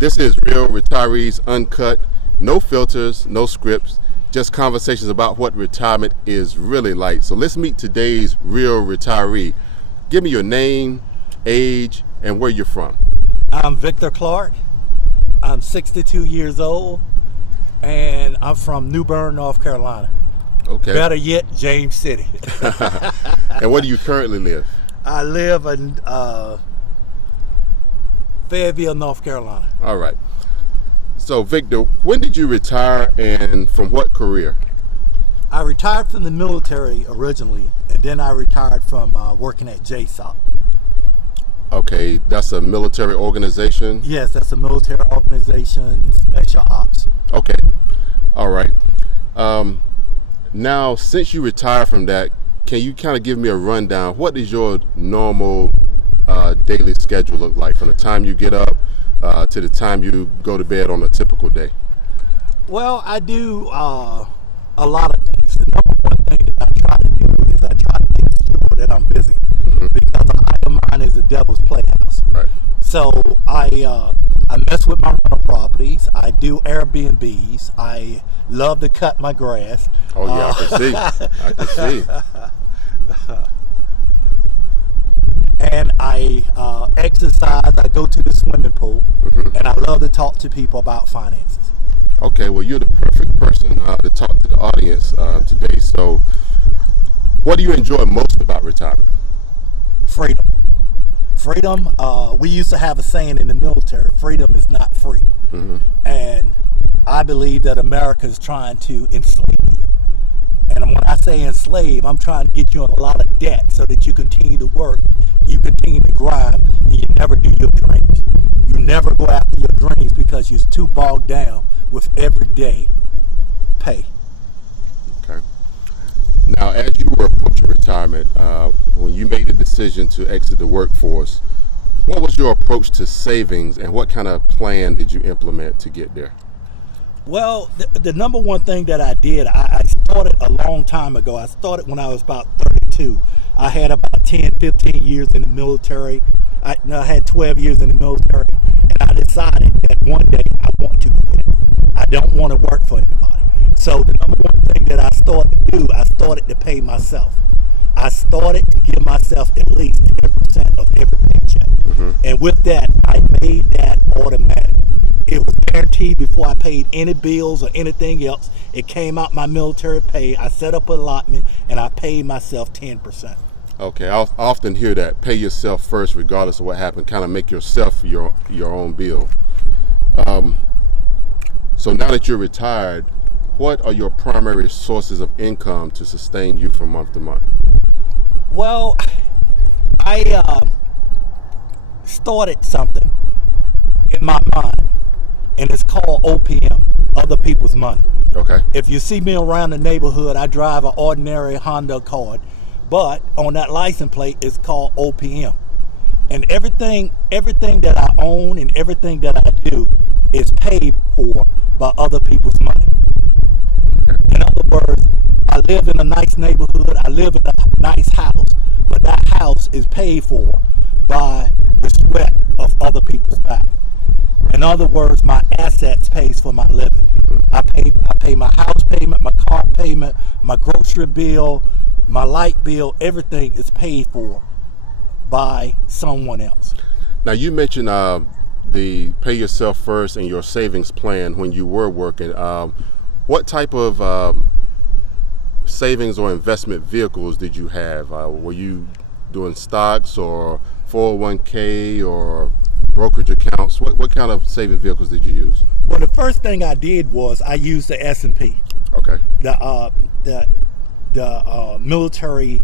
This is Real Retirees Uncut, no filters, no scripts, just conversations about what retirement is really like. So let's meet today's real retiree. Give me your name, age, and where you're from. I'm Victor Clark. I'm 62 years old, and I'm from New Bern, North Carolina. Okay. Better yet, James City. And where do you currently live? I live in Fayetteville, North Carolina. All right. So, Victor, when did you retire and from what career? I retired from the military originally, and then I retired from working at JSOC. Okay, that's a military organization? Yes, that's a military organization, special ops. Okay. All right. Now, since you retired from that, can you kind of give me a rundown? What does your normal daily schedule look like from the time you get up to the time you go to bed on a typical day? Well, I do a lot of things. The number one thing that I try to do is I try to make sure that I'm busy, because an idle mind is the devil's playhouse. Right. So I mess with my rental properties. I do Airbnbs. I love to cut my grass. Oh yeah, I can see. I can see. And I exercise. I go to the swimming pool, and I love to talk to people about finances. Okay, well, you're the perfect person to talk to the audience today. So, what do you enjoy most about retirement? Freedom. Freedom. We used to have a saying in the military: freedom is not free. And I believe that America is trying to enslave you. And when I say enslave, I'm trying to get you in a lot of debt so that you continue to work, you continue to grind, and you never do your dreams. You never go after your dreams because you're too bogged down with everyday pay. Okay. Now, as you were approaching retirement, when you made the decision to exit the workforce, what was your approach to savings and what kind of plan did you implement to get there? Well, the number one thing that I did, I started a long time ago. I started when I was about 32. I had about 10, 15 years in the military. I had 12 years in the military, and I decided that one day I want to quit. I don't want to work for anybody. So the number one thing that I started to do, I started to pay myself. I started to give myself at least 10% of every paycheck. And with that, I made that automatic. It was guaranteed before I paid any bills or anything else. It came out my military pay. I set up an allotment, and I paid myself 10%. Okay, I often hear that. Pay yourself first, regardless of what happened. Kind of make yourself your own bill. So now that you're retired, what are your primary sources of income to sustain you from month to month? Well, I started something in my mind, and it's called OPM, other people's money. Okay. If you see me around the neighborhood, I drive an ordinary Honda Accord, but on that license plate it's called OPM. And everything that I own and everything that I do is paid for by other people's money. In other words, I live in a nice neighborhood, I live in a nice house, but that house is paid for by the sweat of other people's back. In other words, my assets pays for my living. I pay my house payment, my car payment, my grocery bill, my light bill, everything is paid for by someone else. Now, you mentioned the pay yourself first and your savings plan when you were working. What type of savings or investment vehicles did you have? Were you doing stocks or 401k or brokerage accounts? What kind of saving vehicles did you use? Well, the first thing I did was I used the S&P. Okay. The military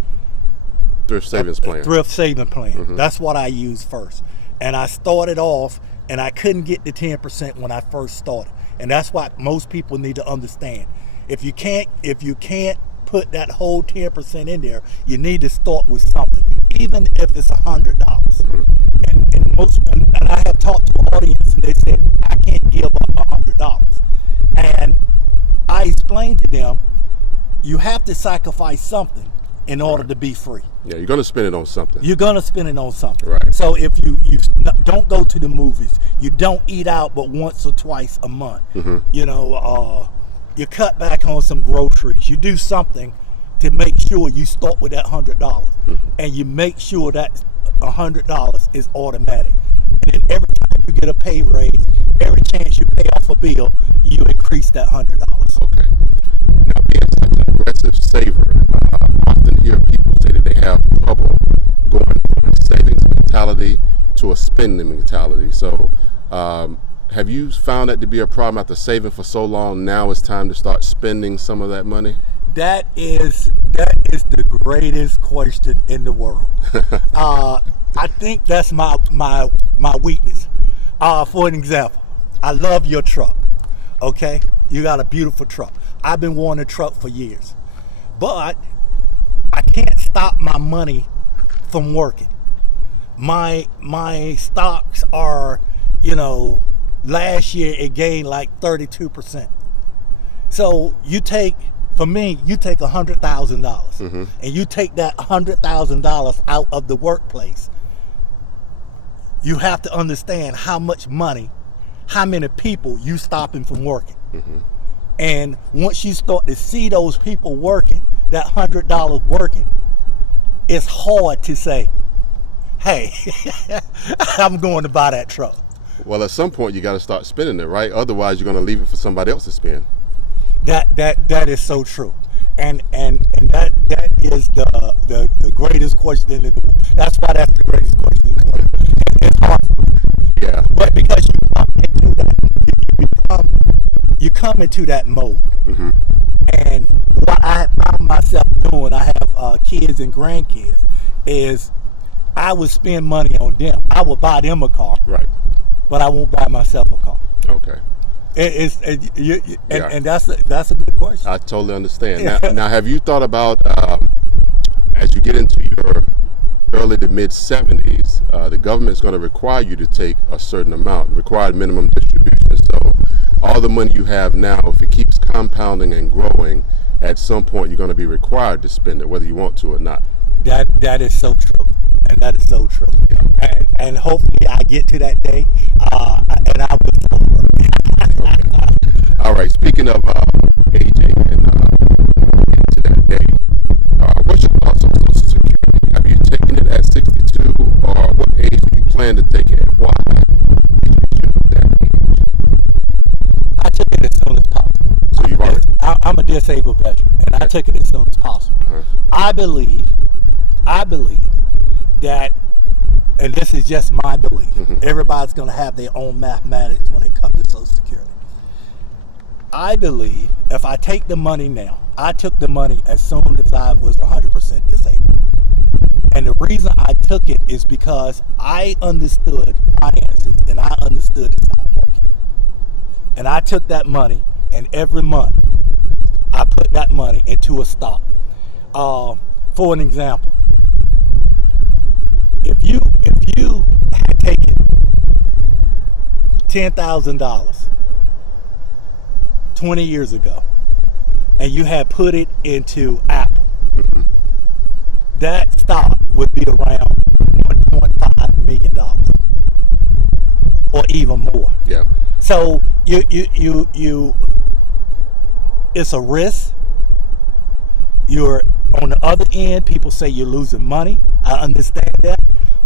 thrift savings plan. Thrift saving plan. That's what I used first. And I started off, and I couldn't get the 10% when I first started. And that's what most people need to understand. If you can't put that whole 10% in there, you need to start with something, even if it's $100. And I have talked to an audience, and they said, I can't give up $100. And I explained to them, you have to sacrifice something in order to be free. Yeah, you're going to spend it on something. You're going to spend it on something. Right. So if you don't go to the movies, you don't eat out but once or twice a month. You know, you cut back on some groceries. You do something to make sure you start with that $100, and you make sure that $100 is automatic. And then every time you get a pay raise, every chance you pay off a bill, you increase that $100. Okay. Now, being such an aggressive saver, I often hear people say that they have trouble going from a savings mentality to a spending mentality. So, have you found that to be a problem after saving for so long? Now it's time to start spending some of that money? That is the greatest question in the world. I think that's my weakness. For an example, I love your truck. Okay, you got a beautiful truck. I've been wanting a truck for years, but I can't stop my money from working. My stocks are, last year it gained like 32%. So you take $100,000 and you take that $100,000 out of the workplace. You have to understand how much money, how many people you stopping from working. And once you start to see those people working, that $100 working, it's hard to say, hey, I'm going to buy that truck. Well, at some point you got to start spending it, right? Otherwise, you're going to leave it for somebody else to spend. That is so true, and that is the greatest question in the world. That's why that's the greatest question in the world. It's hard, Yeah. but because you come into that mode, and what I have found myself doing, I have kids and grandkids, is I would spend money on them. I would buy them a car, Right. but I won't buy myself a car. Okay. And that's a good question. I totally understand. Now, have you thought about, as you get into your early to mid 70s, the government's going to require you to take a certain amount, required minimum distribution. So all the money you have now, if it keeps compounding and growing, at some point you're going to be required to spend it, whether you want to or not. That is so true, and that is so true. Yeah. And hopefully I get to that day, and I will celebrate. Okay. All right. Speaking of aging and getting to that day, what's your thoughts on Social Security? Have you taken it at 62, or what age do you plan to take it, and why did you choose that age? I took it as soon as possible. So you've already. I'm a disabled veteran, and I took it as soon as possible. I believe that, and this is just my belief, everybody's going to have their own mathematics when it comes to Social Security. I believe if I take the money now, I took the money as soon as I was 100% disabled. And the reason I took it is because I understood finances and I understood the stock market. And I took that money, and every month I put that money into a stock. For an example, if you had taken $10,000 20 years ago and you had put it into Apple, that stock would be around $1.5 million or even more. Yeah. So you it's a risk. You're on the other end, people say you're losing money. I understand that.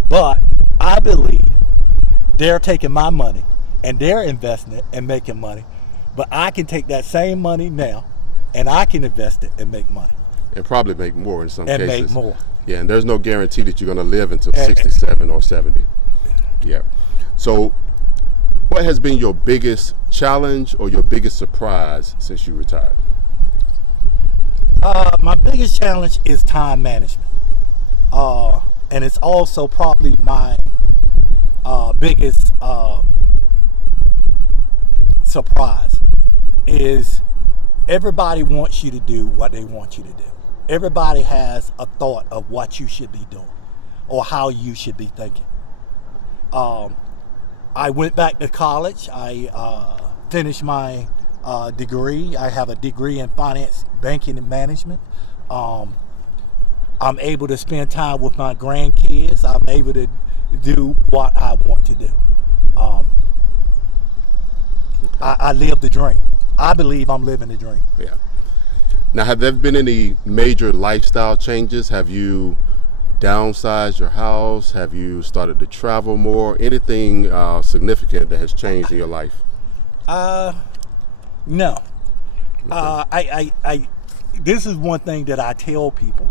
But I believe they're taking my money and they're investing it and making money. But I can take that same money now and I can invest it and make money. And probably make more in some And cases. make more. Yeah, and there's no guarantee that you're going to live until 67 or 70. Yeah. So what has been your biggest challenge or your biggest surprise since you retired? My biggest challenge is time management. And it's also probably my biggest surprise is everybody wants you to do what they want you to do. Everybody has a thought of what you should be doing or how you should be thinking. I went back to college. I finished my degree. I have a degree in finance, banking, and management. I'm able to spend time with my grandkids. I'm able to do what I want to do. Um, Okay. I live the dream. I believe I'm living the dream. Yeah. Now, have there been any major lifestyle changes? Have you downsized your house? Have you started to travel more? Anything significant that has changed in your life? No. Okay. This is one thing that I tell people,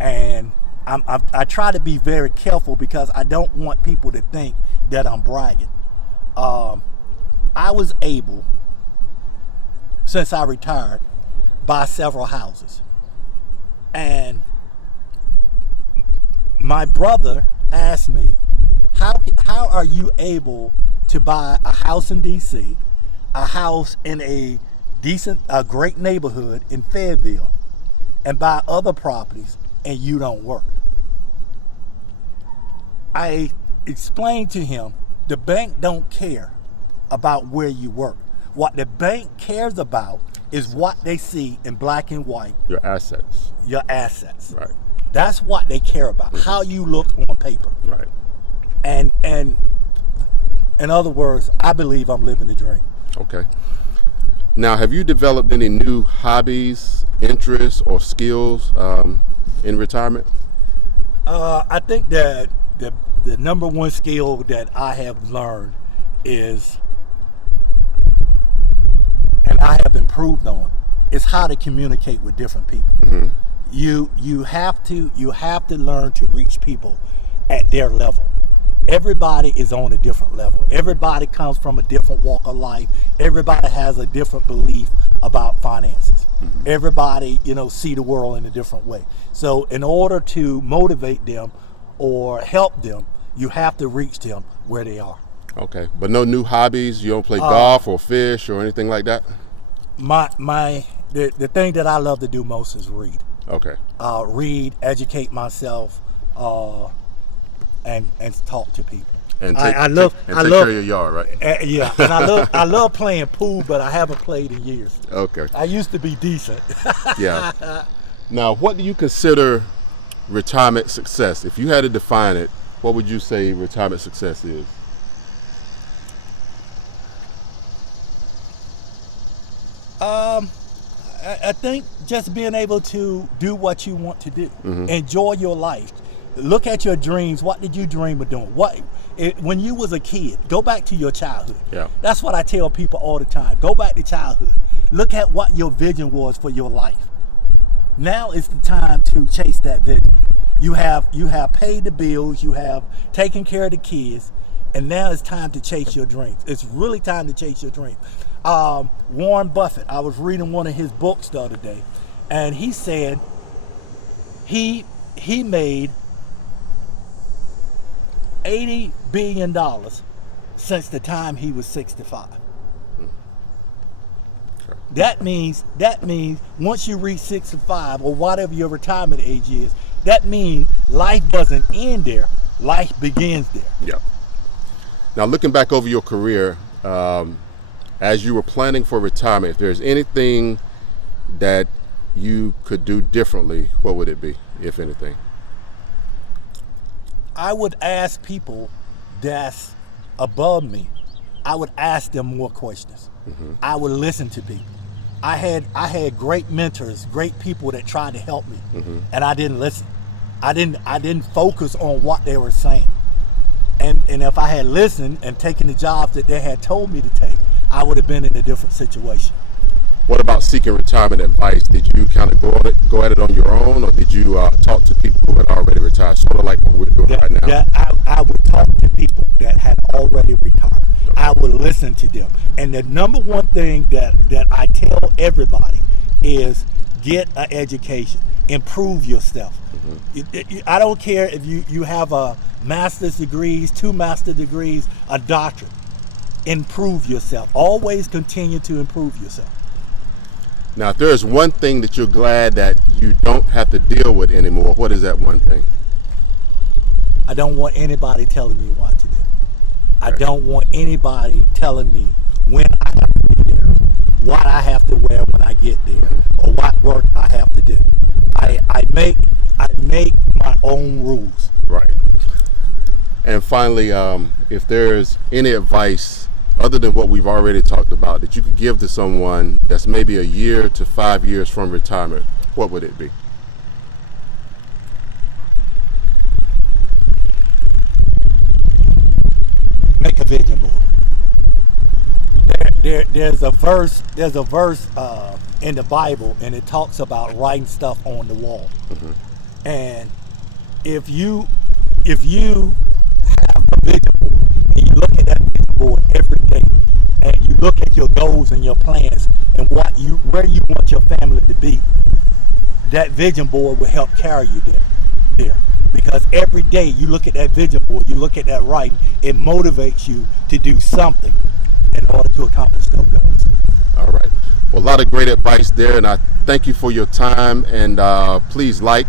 and I try to be very careful because I don't want people to think that I'm bragging. I was able, since I retired, buy several houses, and my brother asked me, how are you able to buy a house in DC, a house in a great neighborhood in Fayetteville, and buy other properties and you don't work? I explained to him, the bank don't care about where you work. What the bank cares about is what they see in black and white, Your assets. your assets. Right. That's what they care about, how you look on paper. Right. And in other words, I believe I'm living the dream. Okay. Now, have you developed any new hobbies, interests, or skills in retirement? I think that the number one skill that I have learned is, and I have improved on, is how to communicate with different people. Mm-hmm. You have to learn to reach people at their level. Everybody is on a different level. Everybody comes from a different walk of life. Everybody has a different belief about finances. Mm-hmm. Everybody, see the world in a different way. So in order to motivate them or help them, you have to reach them where they are. Okay, but no new hobbies? You don't play golf or fish or anything like that? The thing that I love to do most is read. Okay. Read, educate myself, and talk to people. And I take love care of your yard, right? Yeah, and I love playing pool, but I haven't played in years. Okay. I used to be decent. Yeah. Now, what do you consider retirement success? If you had to define it, what would you say retirement success is? I think just being able to do what you want to do, enjoy your life, look at your dreams. What did you dream of doing? When you was a kid, go back to your childhood. Yeah. That's what I tell people all the time. Go back to childhood. Look at what your vision was for your life. Now is the time to chase that vision. You have paid the bills, you have taken care of the kids, and now it's time to chase your dreams. It's really time to chase your dreams. Warren Buffett, I was reading one of his books the other day, and he said he made $80 billion since the time he was 65. Okay. That means once you reach 65 or whatever your retirement age is, that means life doesn't end there, life begins there. Yeah. Now, looking back over your career, as you were planning for retirement, if there's anything that you could do differently, what would it be, if anything? I would ask people that's above me, I would ask them more questions. Mm-hmm. I would listen to people. I had great mentors, great people that tried to help me, and I didn't listen. I didn't focus on what they were saying. And if I had listened and taken the jobs that they had told me to take, I would have been in a different situation. What about seeking retirement advice? Did you kind of go at it on your own, or did you talk to people who had already retired, sort of like what we're doing right now? I would talk to people that had already retired. Okay. I would listen to them. And the number one thing that I tell everybody is get an education, improve yourself. I don't care if you have a master's degrees, 2 master's degrees, a doctorate. Improve yourself. Always continue to improve yourself. Now, if there is one thing that you're glad that you don't have to deal with anymore, what is that one thing? I don't want anybody telling me what to do. I don't want anybody telling me when I have to be there, what I have to wear when I get there, or what work I have to do. I make my own rules. Right. And finally, if there's any advice other than what we've already talked about that you could give to someone that's maybe a year to 5 years from retirement, what would it be? Make a vision board. There's a verse in the Bible, and it talks about writing stuff on the wall. And if you have a vision board and you look at that vision board every day, and you look at your goals and your plans and where you want your family to be, that vision board will help carry you there. Because every day you look at that vision board, you look at that writing, it motivates you to do something in order to accomplish those goals. All right. Well, a lot of great advice there, and I thank you for your time. And please like,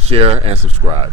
share, and subscribe.